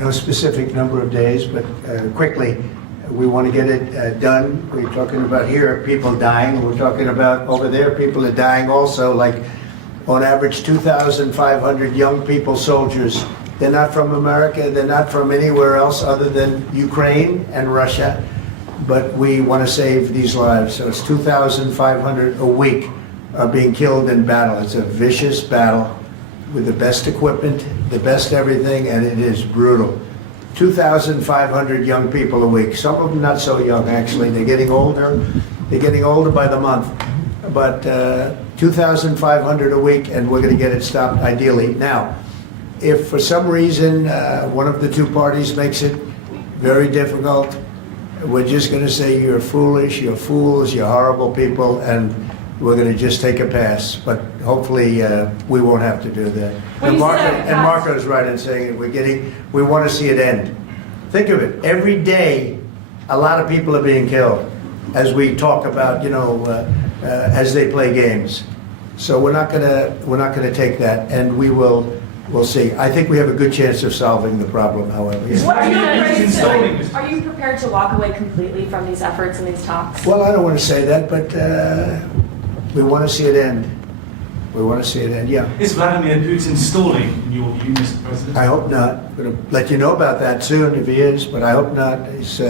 no specific number of days, but quickly. We want to get it done. We're talking about here, people dying. We're talking about over there, people are dying also, like on average 2,500 young people, soldiers. They're not from America, they're not from anywhere else other than Ukraine and Russia, but we want to save these lives. So it's 2,500 a week are being killed in battle. It's a vicious battle with the best equipment, the best everything, and it is brutal. 2,500 young people a week. Some of them not so young, actually. They're getting older. They're getting older by the month. But 2,500 a week, and we're going to get it stopped ideally. Now, if for some reason one of the two parties makes it very difficult, we're just going to say you're foolish, you're fools, you're horrible people, and we're going to just take a pass. But hopefully we won't have to do that. And Marco's right in saying it. We want to see it end. Think of it. Every day, a lot of people are being killed as we talk about, as they play games. So we're not gonna take that, and we'll see. I think we have a good chance of solving the problem, however. Yeah. Are you prepared to walk away completely from these efforts and these talks? Well, I don't want to say that, but we want to see it end. We want to see it end, yeah. Is Vladimir Putin stalling, in your view, Mr. President? I hope not. I'm going to let you know about that soon if he is, but I hope not. He's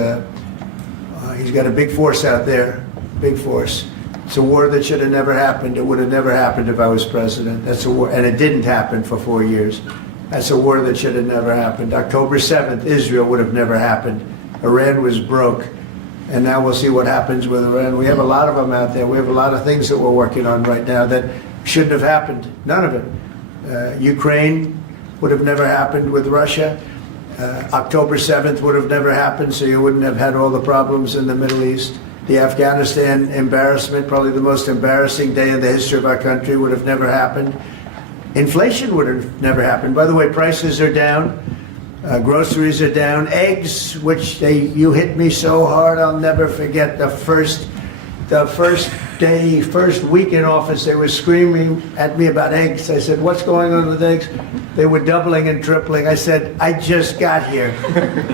got a big force out there, big force. It's a war that should have never happened. It would have never happened if I was president. That's a war, and it didn't happen for 4 years. That's a war that should have never happened. October 7th, Israel would have never happened. Iran was broke, and now we'll see what happens with Iran. We have a lot of them out there. We have a lot of things that we're working on right now that shouldn't have happened. None of it. Ukraine would have never happened with Russia. October 7th would have never happened, so you wouldn't have had all the problems in the Middle East. The Afghanistan embarrassment, probably the most embarrassing day in the history of our country, would have never happened. Inflation would have never happened. By the way, prices are down. Groceries are down. Eggs, which you hit me so hard, I'll never forget the first week in office, they were screaming at me about eggs. I said, what's going on with eggs? They were doubling and tripling. I said, I just got here.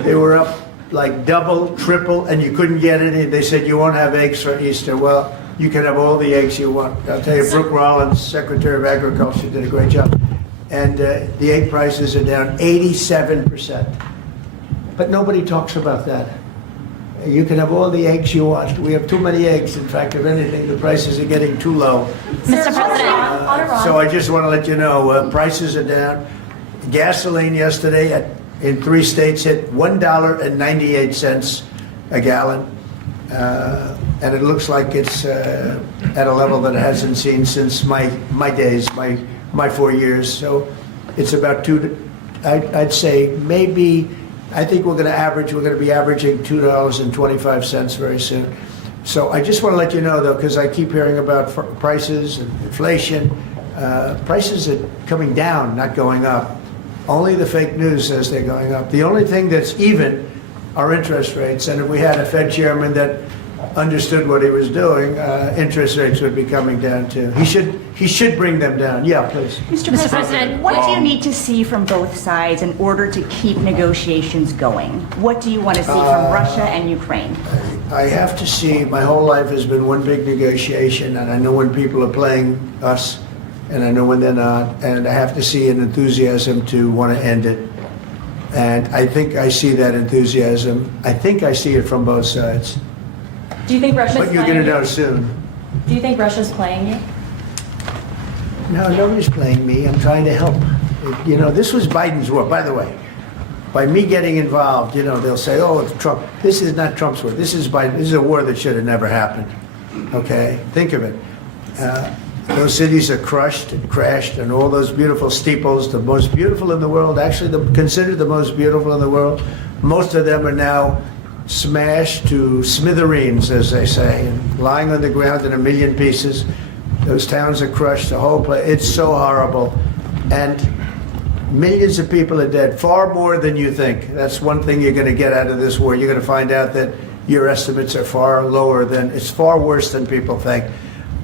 They were up like double, triple, and you couldn't get any. They said, you won't have eggs for Easter. Well, you can have all the eggs you want. I'll tell you, Brooke Rollins, Secretary of Agriculture, did a great job. And the egg prices are down 87%. But nobody talks about that. You can have all the eggs you want. We have too many eggs. In fact, if anything, the prices are getting too low. Mr. President. So I just want to let you know, prices are down. Gasoline yesterday in 3 states hit $1.98 a gallon. And it looks like it's at a level that it hasn't seen since my days, my 4 years. So it's about I'd say maybe, I think we're going to be averaging $2.25 very soon. So I just want to let you know, though, because I keep hearing about prices and inflation. Prices are coming down, not going up. Only the fake news says they're going up. The only thing that's even are interest rates. And if we had a Fed chairman that understood what he was doing, interest rates would be coming down too. He should bring them down. Yeah, please. Mr. President, what do you need to see from both sides in order to keep negotiations going? What do you want to see from Russia and Ukraine? I have to see, my whole life has been one big negotiation, and I know when people are playing us, and I know when they're not, and I have to see an enthusiasm to want to end it. And I think I see that enthusiasm. I think I see it from both sides. Do you think Russia's But you're going to know soon. Do you think Russia's playing you? No, nobody's playing me. I'm trying to help. This was Biden's war, by the way. By me getting involved, they'll say, oh, it's Trump. This is not Trump's war. This is Biden. This is a war that should have never happened. Okay? Think of it. Those cities are crushed and crashed, and all those beautiful steeples, the most beautiful in the world, actually considered the most beautiful in the world, most of them are now smashed to smithereens, as they say, and lying on the ground in a million pieces. Those towns are crushed, the whole place. It's so horrible. And millions of people are dead, far more than you think. That's one thing you're going to get out of this war. You're going to find out that your estimates are far lower than, it's far worse than people think.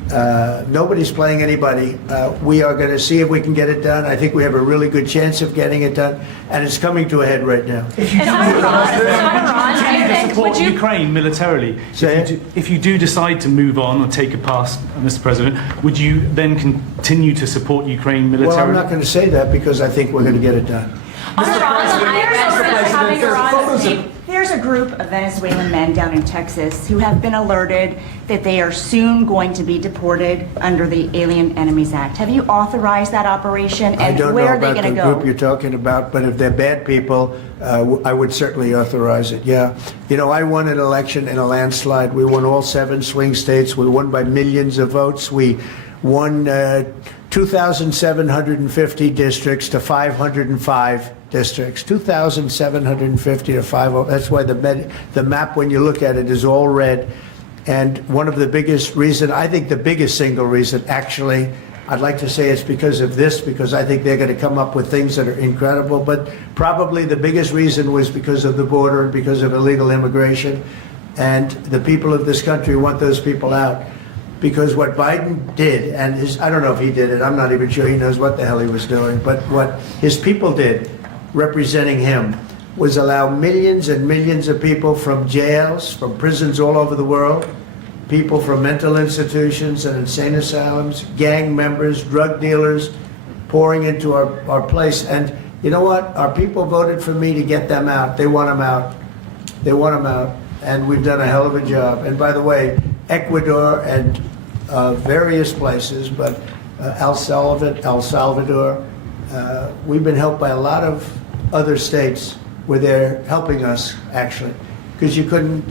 Nobody's playing anybody. We are going to see if we can get it done. I think we have a really good chance of getting it done, and it's coming to a head right now. And Iran, I think, Support would you, Ukraine militarily. Say If you do decide to move on or take a pass, Mr. President, would you then continue to support Ukraine militarily? Well, I'm not going to say that because I think we're going to get it done. Iran, I having Iran speak. There's a group of Venezuelan men down in Texas who have been alerted that they are soon going to be deported under the Alien Enemies Act. Have you authorized that operation, I and don't where know are they about going the to go? group you're talking about, but if they're bad people, I would certainly authorize it, yeah. You know, I won an election in a landslide. We won all 7 swing states. We won by millions of votes. We won 2,750 districts to 505 districts. 2,750 to 5. That's why the map, when you look at it, is all red. And one of the biggest reason, I think the biggest single reason, actually, I'd like to say it's because of this, because I think they're going to come up with things that are incredible. But probably the biggest reason was because of the border and because of illegal immigration. And the people of this country want those people out. Because what Biden did, and I don't know if he did it, I'm not even sure he knows what the hell he was doing, but what his people did, representing him, was allow millions and millions of people from jails, from prisons all over the world, people from mental institutions and insane asylums, gang members, drug dealers, pouring into our place. And you know what? Our people voted for me to get them out. They want them out. They want them out. And we've done a hell of a job. And by the way, Ecuador and various places, but El Salvador, we've been helped by a lot of other states where they're helping us, actually. Because you couldn't,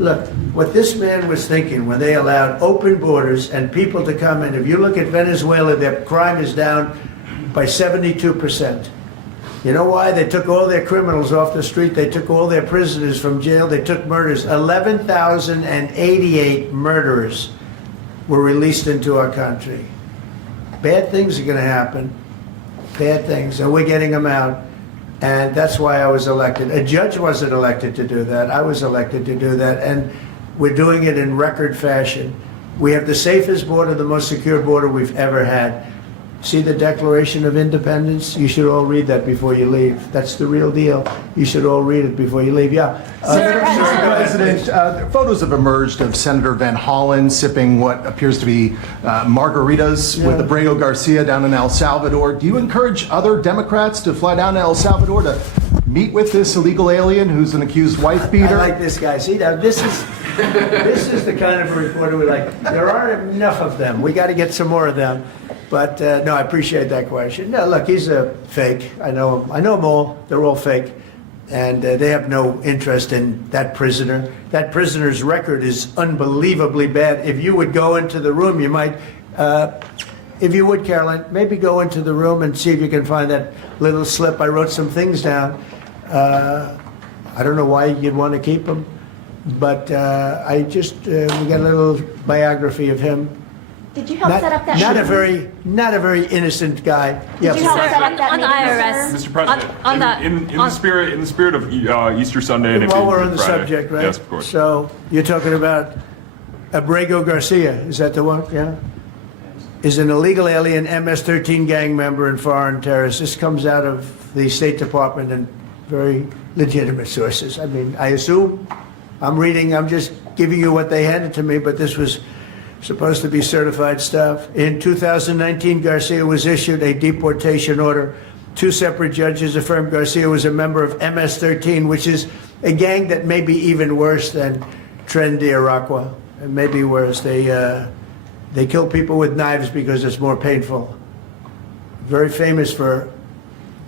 look, what this man was thinking when they allowed open borders and people to come in, if you look at Venezuela, their crime is down by 72%. You know why? They took all their criminals off the street. They took all their prisoners from jail. They took murders. 11,088 murderers were released into our country. Bad things are going to happen. Bad things. And we're getting them out. And that's why I was elected. A judge wasn't elected to do that. I was elected to do that. And we're doing it in record fashion. We have the safest border, the most secure border we've ever had. See the Declaration of Independence? You should all read that before you leave. That's the real deal. You should all read it before you leave. Yeah. Mr. President, photos have emerged of Senator Van Hollen sipping what appears to be margaritas with Abrego Garcia down in El Salvador. Do you encourage other Democrats to fly down to El Salvador to meet with this illegal alien who's an accused wife beater? I like this guy. See, now this is the kind of reporter we like. There aren't enough of them. We got to get some more of them. But no, I appreciate that question. No, look, he's a fake. I know him. I know them all. They're all fake. And they have no interest in that prisoner. That prisoner's record is unbelievably bad. If you would go into the room, you might, if you would, Caroline, maybe go into the room and see if you can find that little slip. I wrote some things down. I don't know why you'd want to keep him, but we got a little biography of him. Did you help set up that Not a meeting? very innocent guy. Yeah, Did you help Sir, set up that on meeting, IRS. sir? Mr. President, On the- in the spirit of Easter Sunday and while we're on Good the Friday. subject, right? Yes, of course. So you're talking about Abrego Garcia, is that the one? Yeah? Is an illegal alien MS-13 gang member and foreign terrorist. This comes out of the State Department and very legitimate sources. I mean, I assume, I'm just giving you what they handed to me, but this was supposed to be certified stuff. In 2019, Garcia was issued a deportation order. 2 separate judges affirmed Garcia was a member of MS-13, which is a gang that may be even worse than Tren de Aragua. It may be worse. They kill people with knives because it's more painful. Very famous for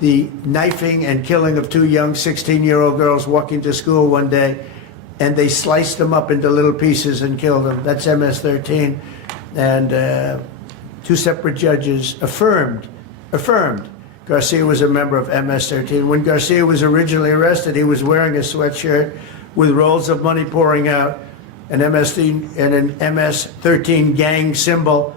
the knifing and killing of 2 young 16-year-old girls walking to school one day, and they sliced them up into little pieces and killed them. That's MS-13. And 2 separate judges affirmed Garcia was a member of MS-13. When Garcia was originally arrested, he was wearing a sweatshirt with rolls of money pouring out, an MS-13 gang symbol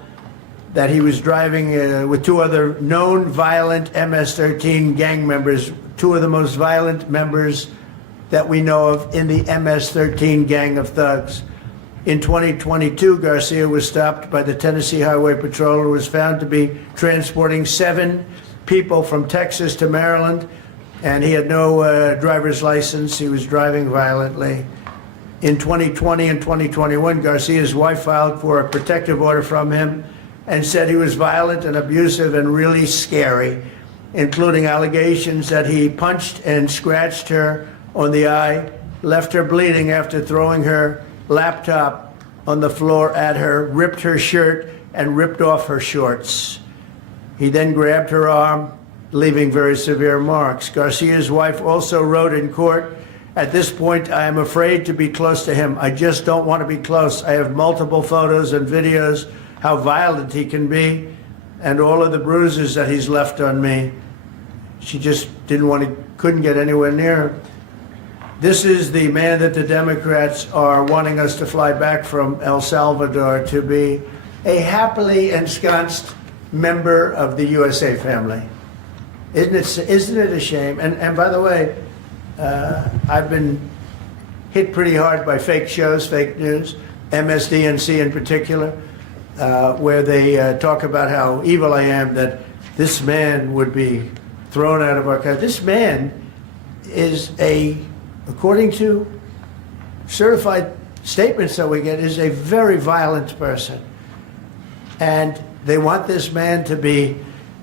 that he was driving with 2 other known violent MS-13 gang members, 2 of the most violent members that we know of in the MS-13 gang of thugs. In 2022, Garcia was stopped by the Tennessee Highway Patrol, who was found to be transporting 7 people from Texas to Maryland, and he had no driver's license. He was driving violently. In 2020 and 2021, Garcia's wife filed for a protective order from him and said he was violent and abusive and really scary, including allegations that he punched and scratched her on the eye, left her bleeding after throwing her laptop on the floor at her, ripped her shirt, and ripped off her shorts. He then grabbed her arm, leaving very severe marks. Garcia's wife also wrote in court, "At this point, I am afraid to be close to him. I just don't want to be close. I have multiple photos and videos how violent he can be and all of the bruises that he's left on me." She just couldn't get anywhere near him. This is the man that the Democrats are wanting us to fly back from El Salvador to be a happily ensconced member of the USA family. Isn't it a shame? And by the way, I've been hit pretty hard by fake shows, fake news, MSDNC in particular, where they talk about how evil I am, that this man would be thrown out of our country. This man is according to certified statements that we get, is a very violent person. And they want this man to be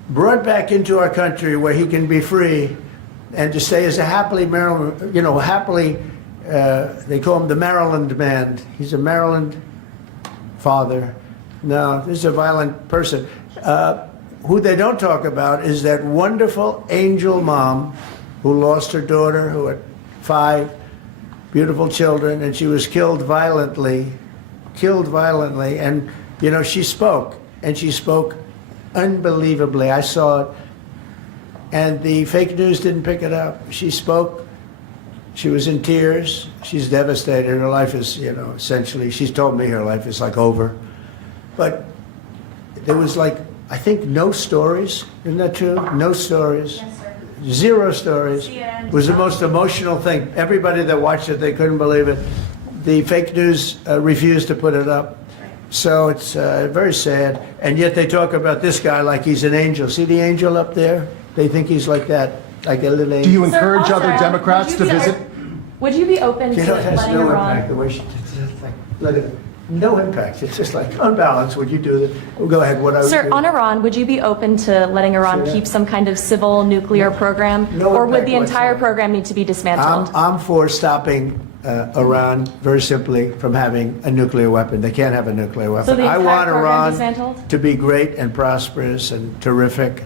brought back into our country where he can be free and to stay as a happily Maryland, they call him the Maryland man. He's a Maryland father. No, this is a violent person. Who they don't talk about is that wonderful angel mom who lost her daughter, who had 5 beautiful children, and she was killed violently. And, she spoke, and she spoke unbelievably. I saw it. And the fake news didn't pick it up. She spoke. She was in tears. She's devastated. Her life is, essentially, she's told me her life is like over. But there was I think no stories. Isn't that true? No stories. Yes, sir. 0 stories. CNN. It was the most emotional thing. Everybody that watched it, they couldn't believe it. The fake news refused to put it up. So it's very sad. And yet they talk about this guy like he's an angel. See the angel up there? They think he's like that, like a little angel. Do you Sir, encourage also, other Democrats to visit? Would you be open to It has letting no Iran? impact. The way she let it, no impact. It's just like unbalanced. Would you do that? Well, go ahead. What I would Sir, do. on Iran, would you be open to letting Iran Say that. keep some kind of civil nuclear program? No Or would impact the entire whatsoever. program need to be dismantled? I'm for stopping Iran very simply from having a nuclear weapon. They can't have a nuclear weapon. So the I entire want program Iran dismantled? to be great and prosperous and terrific.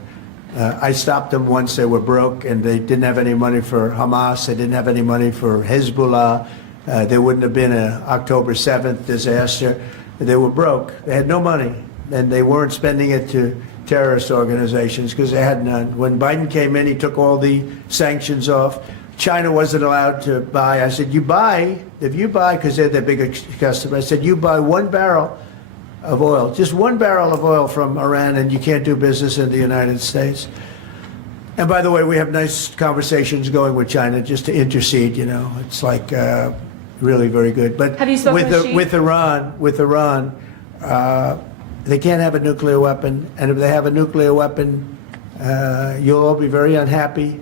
I stopped them once they were broke and they didn't have any money for Hamas. They didn't have any money for Hezbollah. There wouldn't have been an October 7th disaster. They were broke. They had no money, and they weren't spending it to terrorist organizations because they had none. When Biden came in, he took all the sanctions off. China wasn't allowed to buy. I said, if you buy, because they're their biggest customer, I said, you buy 1 barrel of oil, just 1 barrel of oil from Iran, and you can't do business in the United States. And by the way, we have nice conversations going with China just to intercede, It's like really very good. But Have you spoken with Xi? with Iran, they can't have a nuclear weapon. And if they have a nuclear weapon, you'll all be very unhappy.